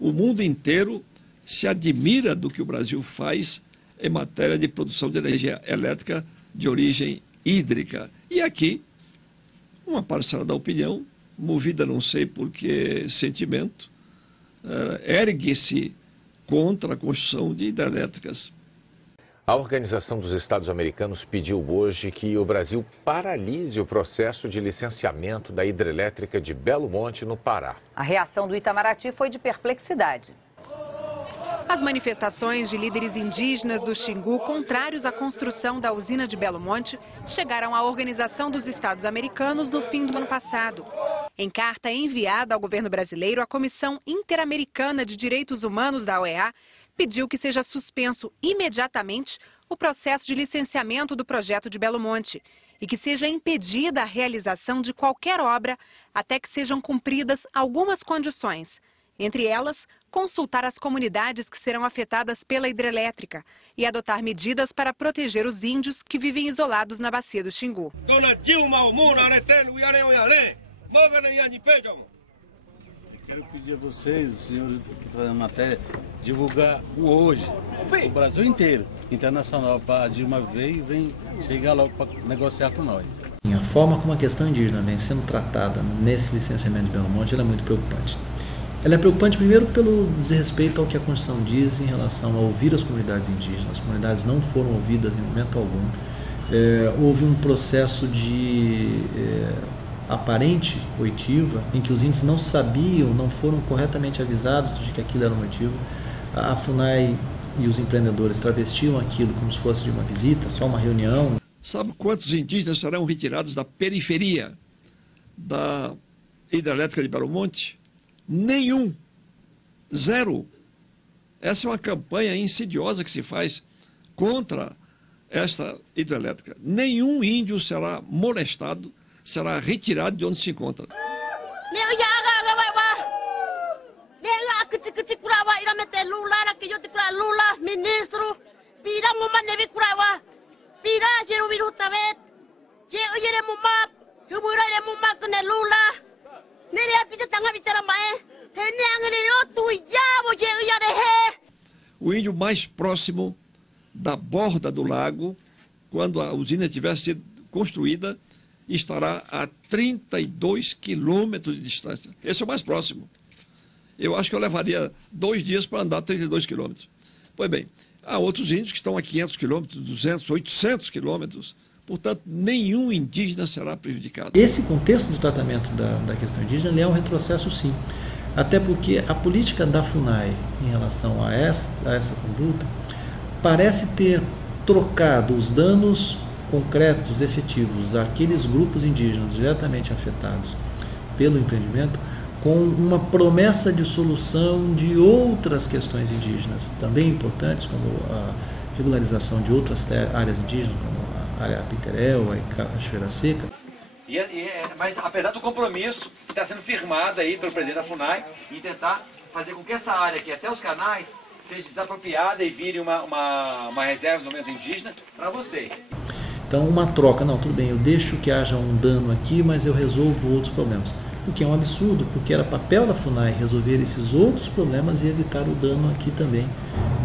O mundo inteiro se admira do que o Brasil faz em matéria de produção de energia elétrica de origem hídrica. E aqui, uma parcela da opinião, movida não sei por que sentimento, ergue-se contra a construção de hidrelétricas. A Organização dos Estados Americanos pediu hoje que o Brasil paralise o processo de licenciamento da hidrelétrica de Belo Monte, no Pará. A reação do Itamaraty foi de perplexidade. As manifestações de líderes indígenas do Xingu, contrários à construção da usina de Belo Monte, chegaram à Organização dos Estados Americanos no fim do ano passado. Em carta enviada ao governo brasileiro, a Comissão Interamericana de Direitos Humanos da OEA pediu que seja suspenso imediatamente o processo de licenciamento do projeto de Belo Monte e que seja impedida a realização de qualquer obra até que sejam cumpridas algumas condições. Entre elas, consultar as comunidades que serão afetadas pela hidrelétrica e adotar medidas para proteger os índios que vivem isolados na bacia do Xingu. Quero pedir a vocês, os senhores que estão fazendo matéria, divulgar hoje, o Brasil inteiro, internacional, para de uma vez vem chegar logo para negociar com nós. A forma como a questão indígena vem sendo tratada nesse licenciamento de Belo Monte ela é muito preocupante. Ela é preocupante primeiro pelo desrespeito ao que a Constituição diz em relação a ouvir as comunidades indígenas. As comunidades não foram ouvidas em momento algum. Houve um processo de aparente oitiva, em que os índios não sabiam, não foram corretamente avisados de que aquilo era um motivo. A FUNAI e os empreendedores travestiam aquilo como se fosse de uma visita, só uma reunião. Sabe quantos indígenas serão retirados da periferia da hidrelétrica de Belo Monte? Nenhum. Zero. Essa é uma campanha insidiosa que se faz contra esta hidrelétrica. Nenhum índio será molestado, será retirado de onde se encontra. Ministro, o índio mais próximo da borda do lago, quando a usina tiver sido construída, estará a 32 quilômetros de distância. Esse é o mais próximo. Eu acho que eu levaria 2 dias para andar 32 quilômetros. Pois bem, há outros índios que estão a 500 quilômetros, 200, 800 quilômetros. Portanto, nenhum indígena será prejudicado. Esse contexto de tratamento da questão indígena é um retrocesso, sim. Até porque a política da FUNAI em relação a essa conduta parece ter trocado os danos concretos, efetivos, àqueles grupos indígenas diretamente afetados pelo empreendimento, com uma promessa de solução de outras questões indígenas, também importantes, como a regularização de outras áreas indígenas, como a área Piterel, a Cachoeira Seca. Mas apesar do compromisso que está sendo firmado aí pelo presidente da FUNAI em tentar fazer com que essa área aqui, até os canais, seja desapropriada e vire uma reserva de desenvolvimento indígena para vocês. Então, uma troca, não, tudo bem, eu deixo que haja um dano aqui, mas eu resolvo outros problemas. O que é um absurdo, porque era papel da FUNAI resolver esses outros problemas e evitar o dano aqui também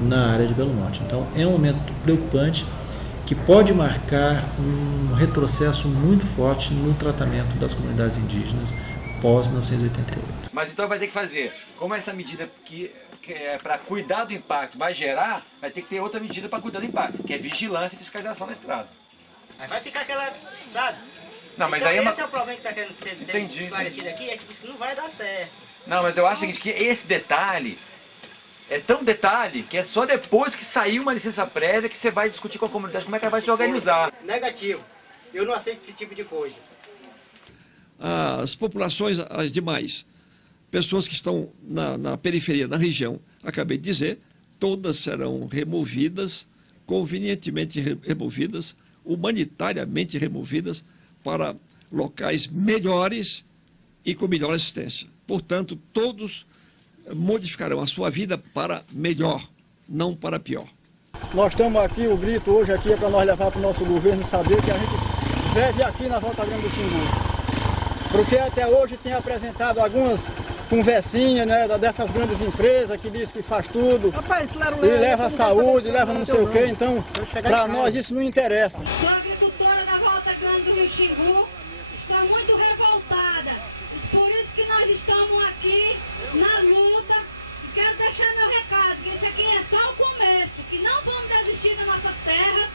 na área de Belo Monte. Então, é um momento preocupante que pode marcar um retrocesso muito forte no tratamento das comunidades indígenas pós-1988. Mas então vai ter que fazer, como essa medida que é para cuidar do impacto vai gerar, vai ter que ter outra medida para cuidar do impacto, que é vigilância e fiscalização na estrada. Aí vai ficar aquela, sabe? Não, mas então, aí esse é o problema que está querendo ser esclarecido aqui, é que diz que não vai dar certo. Não, mas eu acho o seguinte, que esse detalhe é tão detalhe que é só depois que sair uma licença prévia que você vai discutir com a comunidade como é que ela vai se organizar. Negativo. Eu não aceito esse tipo de coisa. As populações, as demais, pessoas que estão na periferia, na região, acabei de dizer, todas serão removidas, convenientemente removidas, humanitariamente removidas para locais melhores e com melhor assistência. Portanto, todos modificarão a sua vida para melhor, não para pior. Nós estamos aqui, o grito hoje aqui é para nós levar para o nosso governo saber que a gente vive aqui na Volta Grande do Xingu. Porque até hoje tem apresentado algumas conversinha, né, dessas grandes empresas que diz que faz tudo. Rapaz, e leva a saúde, leva não sei o quê, então para nós isso não interessa. Sou agricultora da Volta Grande do Rio Xingu, estou muito revoltada, por isso que nós estamos aqui na luta. Quero deixar meu recado, que esse aqui é só o começo, que não vamos desistir das nossas terras,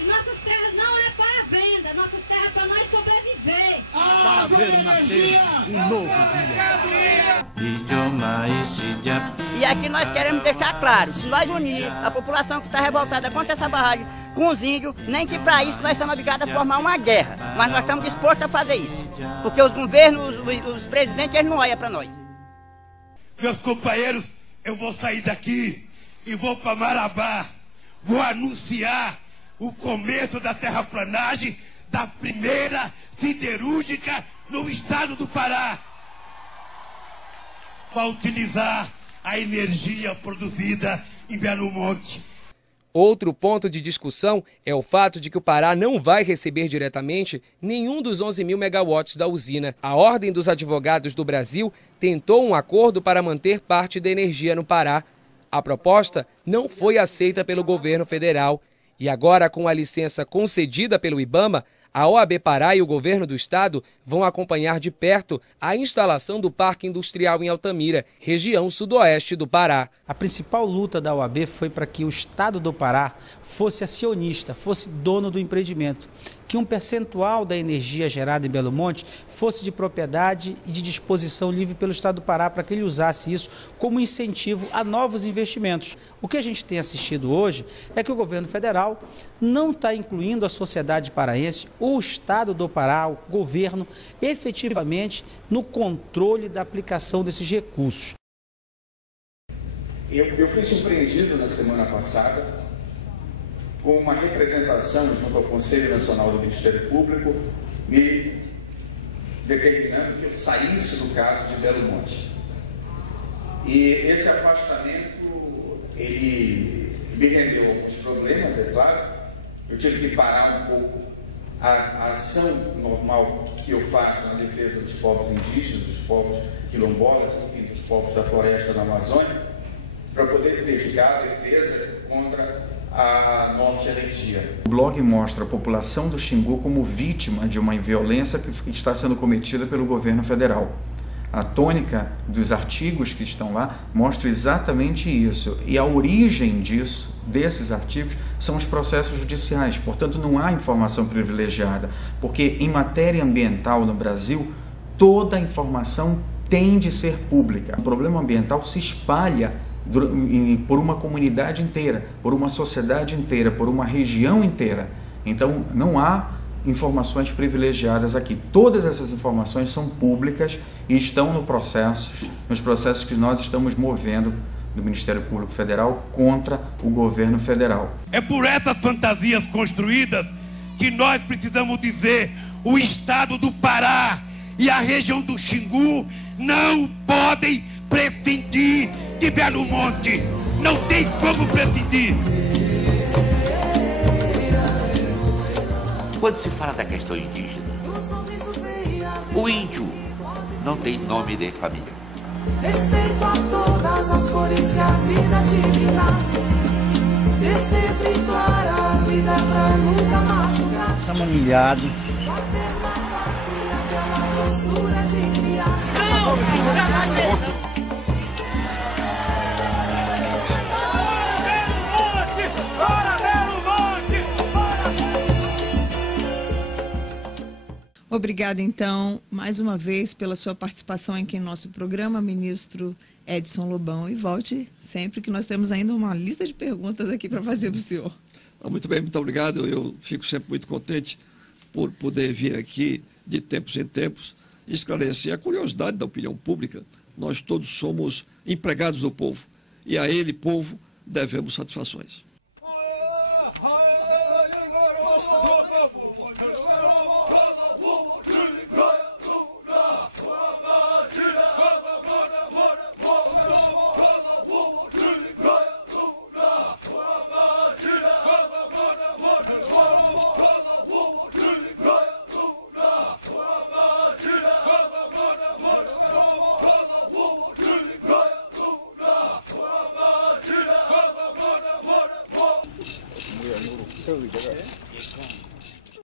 e nossas terras não é para venda, nossas terras é para nós sobreviver. Para ver nascer um novo dia. E aqui nós queremos deixar claro, se nós unir a população que está revoltada contra essa barragem com os índios, nem que para isso nós estamos obrigados a formar uma guerra, mas nós estamos dispostos a fazer isso, porque os governos, os presidentes, eles não olham para nós. Meus companheiros, eu vou sair daqui e vou para Marabá, vou anunciar o começo da terraplanagem da primeira siderúrgica no estado do Pará, para utilizar a energia produzida em Belo Monte. Outro ponto de discussão é o fato de que o Pará não vai receber diretamente nenhum dos 11 mil megawatts da usina. A Ordem dos Advogados do Brasil tentou um acordo para manter parte da energia no Pará. A proposta não foi aceita pelo governo federal. E agora, com a licença concedida pelo IBAMA, a OAB Pará e o governo do estado vão acompanhar de perto a instalação do Parque Industrial em Altamira, região sudoeste do Pará. A principal luta da OAB foi para que o estado do Pará fosse acionista, fosse dono do empreendimento, que um percentual da energia gerada em Belo Monte fosse de propriedade e de disposição livre pelo estado do Pará, para que ele usasse isso como incentivo a novos investimentos. O que a gente tem assistido hoje é que o governo federal não está incluindo a sociedade paraense, o estado do Pará, o governo, efetivamente no controle da aplicação desses recursos. Eu fui surpreendido na semana passada com uma representação junto ao Conselho Nacional do Ministério Público me determinando que eu saísse do caso de Belo Monte. E esse afastamento, ele me rendeu alguns problemas, é claro. Eu tive que parar um pouco a ação normal que eu faço na defesa dos povos indígenas, dos povos quilombolas, enfim, dos povos da floresta da Amazônia, para poder me dedicar à defesa contra a Norte Energia. O blog mostra a população do Xingu como vítima de uma violência que está sendo cometida pelo governo federal. A tônica dos artigos que estão lá mostra exatamente isso. E a origem desses artigos, são os processos judiciais. Portanto, não há informação privilegiada, porque em matéria ambiental no Brasil, toda a informação tem de ser pública. O problema ambiental se espalha por uma comunidade inteira, por uma sociedade inteira, por uma região inteira. Então, não há informações privilegiadas aqui. Todas essas informações são públicas e estão nos processos que nós estamos movendo do Ministério Público Federal contra o governo federal. É por essas fantasias construídas que nós precisamos dizer: o estado do Pará e a região do Xingu não podem prescindir de Belo Monte. Não tem como prescindir. Quando se fala da questão indígena, o índio não tem nome de família. Respeito a todas as cores que a vida divina, ter sempre clara a vida pra nunca machucar. Somos humilhados. Só ter mais vazia pela doçura de criar. Obrigada, então, mais uma vez, pela sua participação aqui em nosso programa, ministro Edson Lobão. E volte sempre, que nós temos ainda uma lista de perguntas aqui para fazer para o senhor. Muito bem, muito obrigado. Eu fico sempre muito contente por poder vir aqui, de tempos em tempos, esclarecer a curiosidade da opinião pública. Nós todos somos empregados do povo e a ele, povo, devemos satisfações. Whoa, Dạ,